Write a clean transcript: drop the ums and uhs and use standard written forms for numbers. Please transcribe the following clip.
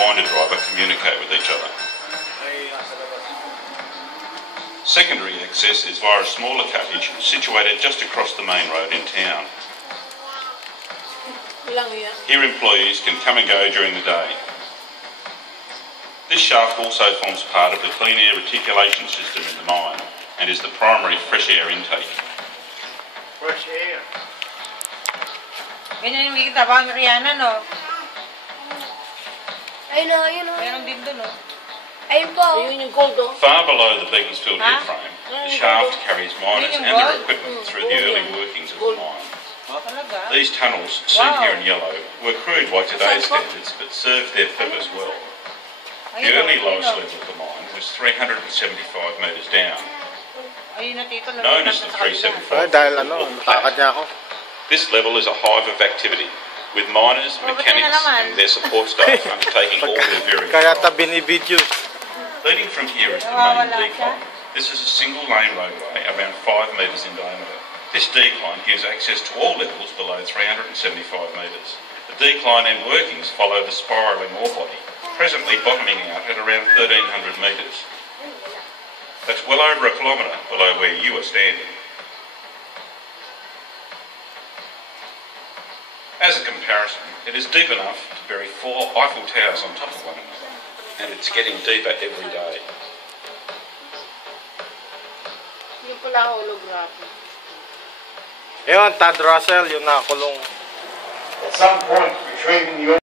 winder driver communicate with each other. Secondary access is via a smaller cage situated just across the main road in town. Here employees can come and go during the day. This shaft also forms part of the clean air reticulation system in the mine and is the primary fresh air intake. Fresh air. Ganyan yung makikita ba ang Rihanna, no? Ayun o. Meron din doon, no? Ayun po. Ayun yung gold, o. Far below the Beaconsfield headframe, the shaft carries miners and their equipment through the early workings of the mine. These tunnels, seen here in yellow, were crude by today's standards but served their purpose well. The early lowest level of the mine was 375 metres down, known as the 375 level. This level is a hive of activity, with miners, mechanics and their support staff undertaking all their various tasks. Leading from here is the main decline. This is a single lane roadway around 5 metres in diameter. This decline gives access to all levels below 375 metres. The decline and workings follow the spiralling ore body, presently bottoming out at around 1,300 metres. That's well over a kilometre below where you are standing. As a comparison, it is deep enough to bury 4 Eiffel Towers on top of one another, and it's getting deeper every day. Yung pala holographic. Yun, Tad Russell, yung nakulong. At some point, retrieving the